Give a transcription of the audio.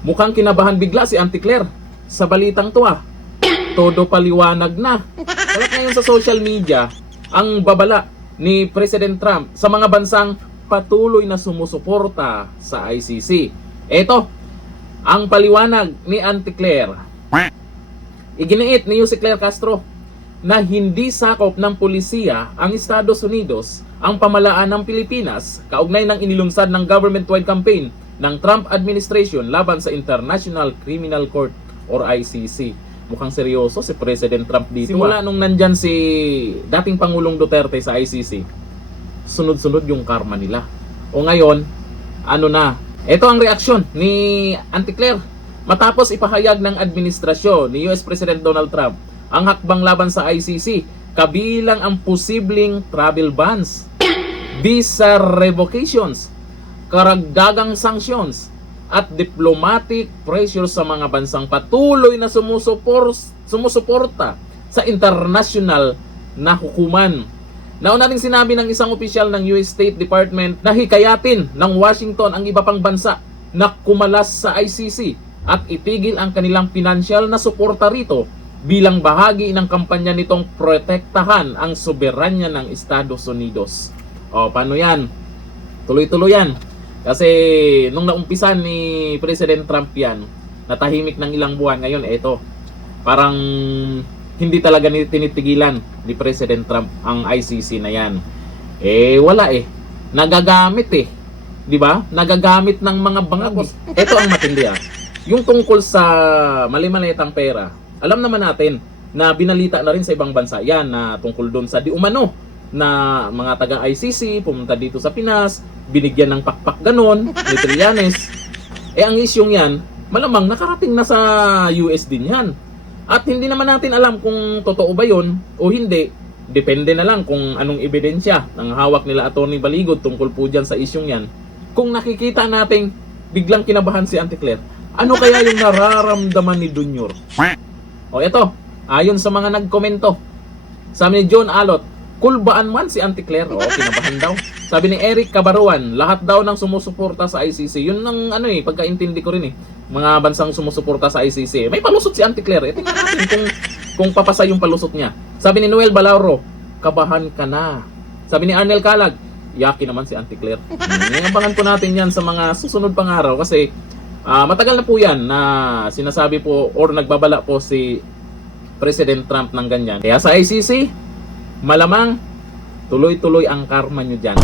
Mukhang kinabahan bigla si Auntie Claire sa balitang to ah. Todo paliwanag na. Kalat ngayon sa social media ang babala ni President Trump sa mga bansang patuloy na sumusuporta sa ICC. Ito, ang paliwanag ni Auntie Claire. Iginiit ni Jose Claire Castro na hindi sakop ng pulisiya ang Estados Unidos ang pamalaan ng Pilipinas kaugnay ng inilunsad ng government-wide campaign ng Trump administration laban sa International Criminal Court or ICC. Mukhang seryoso si President Trump dito. Simula nung nandyan si dating Pangulong Duterte sa ICC, sunod-sunod yung karma nila. O ngayon, ano na? Ito ang reaksyon ni Auntie Claire matapos ipahayag ng administrasyon ni US President Donald Trump ang hakbang laban sa ICC, kabilang ang posibleng travel bans, visa revocations, karagdagang sanctions, at diplomatic pressure sa mga bansang patuloy na sumusuporta sa international na hukuman. Nauna ring sinabi ng isang opisyal ng US State Department na hikayatin ng Washington ang iba pang bansa na kumalas sa ICC at itigil ang kanilang pinansyal na suporta rito bilang bahagi ng kampanya nitong protektahan ang soberanya ng Estados Unidos. O, paano yan? Tuloy-tuloy yan. Kasi nung naumpisan ni President Trump yan, natahimik ng ilang buwan, ngayon eto, parang hindi talaga tinitigilan ni President Trump ang ICC na yan. Wala nagagamit di ba? Nagagamit ng mga bangag. Ito ang matindi yung tungkol sa mali-malitang pera. Alam naman natin na binalita na rin sa ibang bansa yan na tungkol doon sa di umano na mga taga-ICC pumunta dito sa Pinas, binigyan ng pakpak ganon ni Trillanes. Ang isyong yan, malamang nakarating na sa US din yan. At hindi naman natin alam kung totoo ba yun o hindi. Depende na lang kung anong ebidensya ng hawak nila Atty. Baligod tungkol po dyan sa isyong yan. Kung nakikita natin biglang kinabahan si Auntie Claire, ano kaya yung nararamdaman ni Junior? O ito, ayon sa mga nagkomento, sabi ni John Alot, kulbaan man si Auntie Claire. Kinabahan daw. Sabi ni Eric Cabaruan, lahat daw ng sumusuporta sa ICC. Yun ang pagkaintindi ko rin mga bansang sumusuporta sa ICC. May palusot si Auntie Claire. Tingnan natin kung papasa yung palusot niya. Sabi ni Noel Balauro, kabahan ka na. Sabi ni Arnel Calag, yaki naman si Auntie Claire. Abangan po natin yan sa mga susunod pang araw kasi matagal na po yan na sinasabi po or nagbabala po si President Trump ng ganyan. Kaya sa ICC, malamang tuloy-tuloy ang karma nyo dyan.